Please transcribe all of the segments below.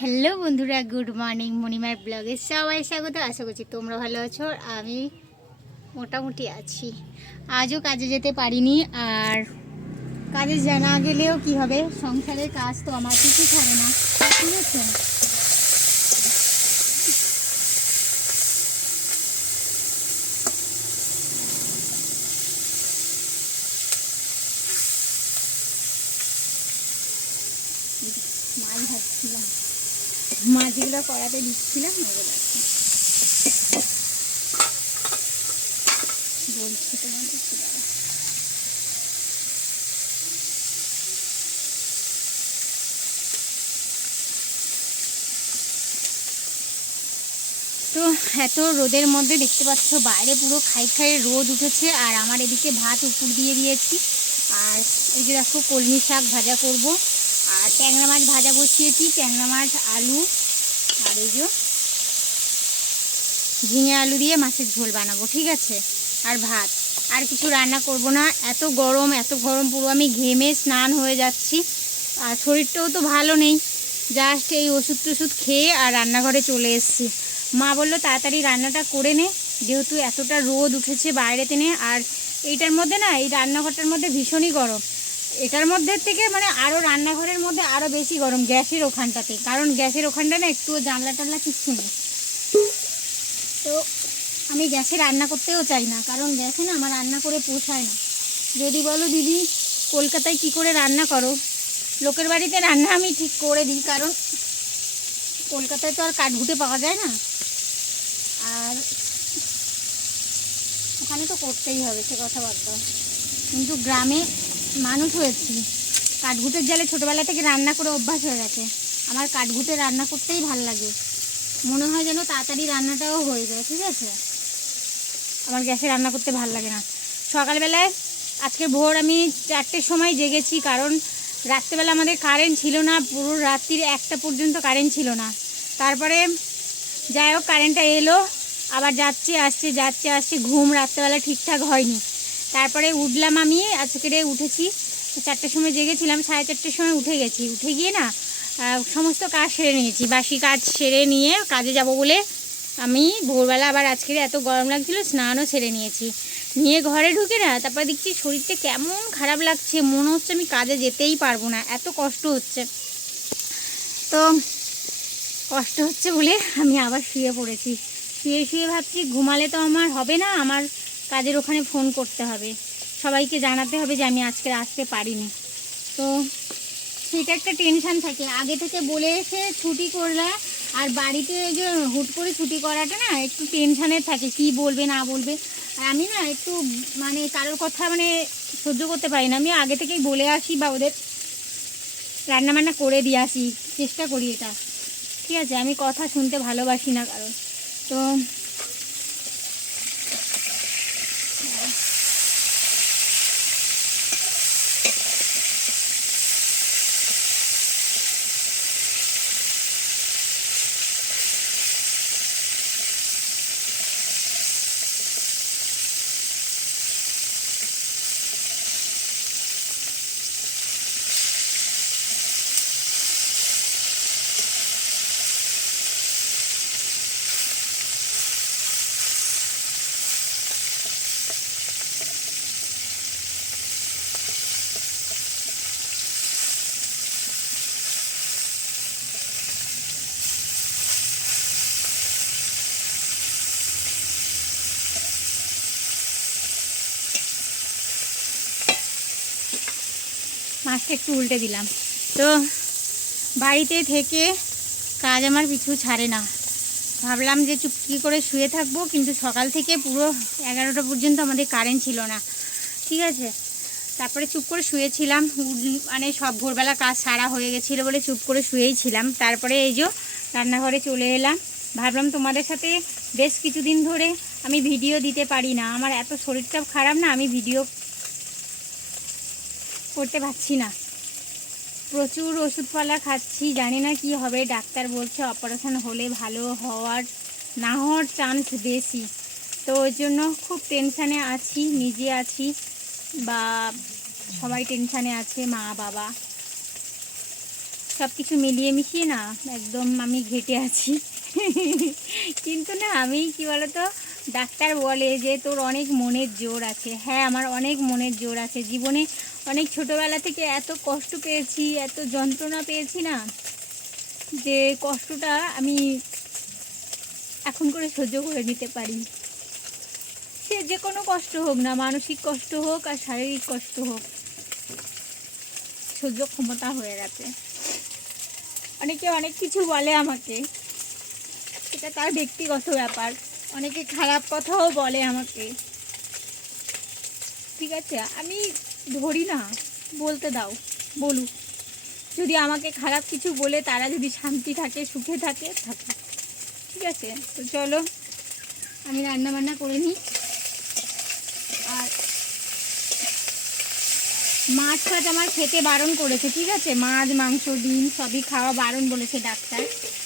Hello বন্ধুরা, good morning. মণিমার ব্লগে সবাই স্বাগত। আশা করছি তোমরা ভালো আছো। আমি মোটামুটি আছি। আজও কাজে যেতে পারিনি, আর কাজে জানা গেলেও কি হবে, সংসারের কাজ তো আমার কিছু ছাড়ে না, ঠিক আছে। মাছ ভাজছিলাম, মাছগুলো কড়াতে দিচ্ছিলাম, বলছি তোমাদের কি দাঁড়া। তো এত রোদের মধ্যে দেখতে পাচ্ছ বাইরে পুরো খাই খাই রোদ উঠেছে, আর আমার এদিকে ভাত উপর দিয়ে দিয়েছি। আর এই যে দেখো কলমি শাক ভাজা করব, আর ট্যাংরা মাছ ভাজা বসিয়েছি, ট্যাংরা মাছ আলু, আর এই যে ঝিঙে আলু দিয়ে মাছের ঝোল বানাবো, ঠিক আছে। আর ভাত, আর কিছু রান্না করব না। এত গরম পুরো আমি ঘেমে স্নান হয়ে যাচ্ছি, আর শরীরটাও তো ভালো নেই। জাস্ট এই ওষুধ টষুধ খেয়ে আর রান্নাঘরে চলে এসেছি। মা বললো তাড়াতাড়ি রান্নাটা করে নে, যেহেতু এতটা রোদ উঠেছে বাইরেতে নে। আর এইটার মধ্যে না, এই রান্নাঘরটার মধ্যে ভীষণই গরম। এটার মধ্যে থেকে মানে আরও রান্নাঘরের মধ্যে আরও বেশি গরম গ্যাসের ওখানটাতে, কারণ গ্যাসের ওখানটা না একটুও জানলা টানলা কিচ্ছু নেই। তো আমি গ্যাসে রান্না করতেও চাই না, কারণ গ্যাসে না আমার রান্না করে পোষায় না। যদি বলো দিদি কলকাতায় কি করে রান্না করো, লোকের বাড়িতে রান্না আমি ঠিক করে দিই, কারণ কলকাতায় তো আর কাঠঘুঁটে পাওয়া যায় না, আর ওখানে তো করতেই হবে, সে কথা বাদ দাও। কিন্তু গ্রামে মানুষ হয়েছি, কাঠঘুঁটের জালে ছোটোবেলা থেকে রান্না করে অভ্যাস হয়ে গেছে। আমার কাঠঘুঁটে রান্না করতেই ভাল লাগে, মনে হয় যেন তাড়াতাড়ি রান্নাটাও হয়ে যায়, ঠিক আছে। আমার গ্যাসে রান্না করতে ভাল লাগে না। সকালবেলায় আজকে ভোর আমি 4টের সময় জেগেছি, কারণ রাত্রেবেলা আমাদের কারেন্ট ছিল না, পুরো রাত্রির 1টা পর্যন্ত কারেন্ট ছিল না। তারপরে যাই হোক কারেন্টটা এলো, আবার যাচ্ছে আসছে, ঘুম রাত্রেবেলা ঠিকঠাক হয়নি। তারপরে উঠলাম, আমি আজকে উঠেছি 4টের সময় জেগেছিলাম, 4:30টার সময় উঠে গেছি। উঠে গিয়ে না সমস্ত কাজ সেরে নিয়েছি, বাসি কাজ সেরে নিয়ে কাজে যাব বলে আমি ভোরবেলা আবার আজকে এত গরম লাগছিল, স্নানও সেরে নিয়েছি। নিয়ে ঘরে ঢুকে না তারপর দেখছি শরীরটা কেমন খারাপ লাগছে, মনে হচ্ছে আমি কাজে যেতেই পারবো না, এত কষ্ট হচ্ছে। তো কষ্ট হচ্ছে বলে আমি আবার শুয়ে পড়েছি। শুয়ে ভাবছি ঘুমালে তো আমার হবে না, আমার কাজের ওখানে ফোন করতে হবে, সবাইকে জানাতে হবে যে আমি আজকে আসতে পারিনি। তো সেটা একটা টেনশান থাকে, আগে থেকে বলে এসে ছুটি করলে। আর বাড়িতে ওই যে হুট করে ছুটি করাটা না একটু টেনশানের থাকে, কি বলবে না বলবে। আর আমি না একটু মানে কারোর কথা মানে সহ্য করতে পারি না, আমি আগে থেকেই বলে আসি বা ওদের রান্নাবান্না করে দিয়ে আসি, চেষ্টা করি এটা, ঠিক আছে। আমি কথা শুনতে ভালোবাসি না কারণ। তো মাছটা একটু উল্টে দিলাম। তো বাড়িতে থেকে কাজ আমার পিছু ছাড়ে না, ভাবলাম যে চুপটি করে শুয়ে থাকবো, কিন্তু সকাল থেকে পুরো 11টা পর্যন্ত আমাদের কারেন্ট ছিল না, ঠিক আছে। তারপরে চুপ করে শুয়েছিলাম, মানে সব ভোরবেলা কাজ সারা হয়ে গেছিলো বলে চুপ করে শুয়েই ছিলাম। তারপরে এই যে রান্নাঘরে চলে এলাম, ভাবলাম তোমাদের সাথে বেশ কিছুদিন ধরে আমি ভিডিও দিতে পারি না, আমার এত শরীরটা খারাপ না, আমি ভিডিও করতে পারছি না। প্রচুর ওষুধপালা খাচ্ছি, জানি না কি হবে, ডাক্তার বলছে অপারেশন হলে ভালো হওয়ার না হওয়ার চান্স বেশি। তো ওই জন্য খুব টেনশানে আছি, নিজে আছি বা সবাই টেনশানে আছে, মা বাবা। সব কিছু মিলিয়ে মিশিয়ে না একদম আমি ঘেটে আছি। কিন্তু না আমি কি বলতো, ডাক্তার বলে যে তোর অনেক মনের জোর আছে। হ্যাঁ, আমার অনেক মনের জোর আছে। জীবনে অনেক ছোটোবেলা থেকে এত কষ্ট পেয়েছি, এত যন্ত্রণা পেয়েছি না, যে কষ্টটা আমি এখন করে সহ্য করে নিতে পারি। সে যে কোনো কষ্ট হোক না, মানসিক কষ্ট হোক আর শারীরিক কষ্ট হোক, সহ্য ক্ষমতা হয়ে গেছে। অনেকে অনেক কিছু বলে আমাকে, সেটা তার ব্যক্তিগত ব্যাপার। অনেকে খারাপ কথাও বলে আমাকে, ঠিক আছে, আমি ধরি না, বলতে দাও, বলুক। যদি আমাকে খারাপ কিছু বলে তারা যদি শান্তি থাকে, সুখে থাকে, থাকে, ঠিক আছে। তো চলো আমি রান্না বান্না করে নিই। আর মাছ ফাছ আমার খেতে বারণ করেছে, ঠিক আছে, মাছ মাংস ডিম সবই খাওয়া বারণ বলেছে ডাক্তার।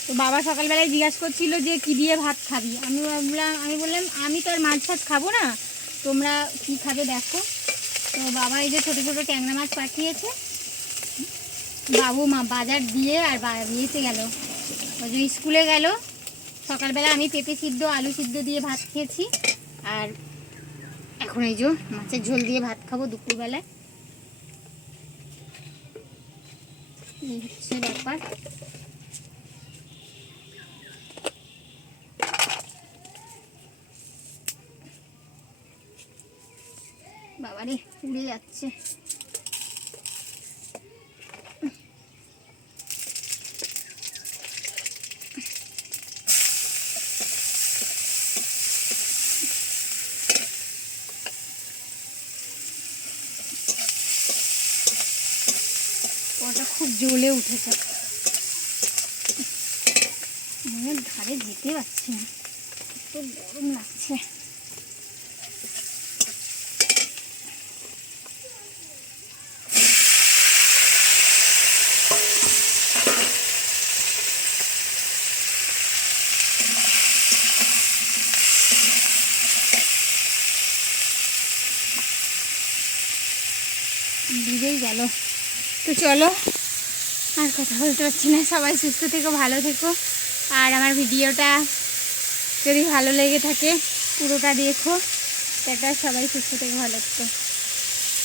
তো বাবা সকালবেলায় জিজ্ঞাসা করছিল যে কী দিয়ে ভাত খাবি। আমি বললাম আমি তো আর মাছ ফাছ খাবো না, তোমরা কী খাবে দেখো। তো বাবা এই যে ছোটো ছোটো ট্যাংরা মাছ পাঠিয়েছে, বাবু মা বাজার দিয়ে আর ইয়েতে গেল, ওই যে স্কুলে গেল। সকালবেলা আমি পেঁপে সিদ্ধ আলু সিদ্ধ দিয়ে ভাত খেয়েছি, আর এখন এই যে মাছের ঝোল দিয়ে ভাত খাবো দুপুরবেলায়। এই হচ্ছে ব্যাপার। বাবারে উড়ে যাচ্ছে। ওটা খুব জ্বলে উঠেছে, মনের ধারে যেতে পারছি না, এত গরম লাগছে। ভিজেই গেল। তো চলো আর কথা বলতে পারছি না। সবাই সুস্থ থেকো, ভালো থেকো। আর আমার ভিডিওটা যদি ভালো লেগে থাকে পুরোটা দেখো। সেটা সবাই সুস্থ থেকো, ভালো থেকো।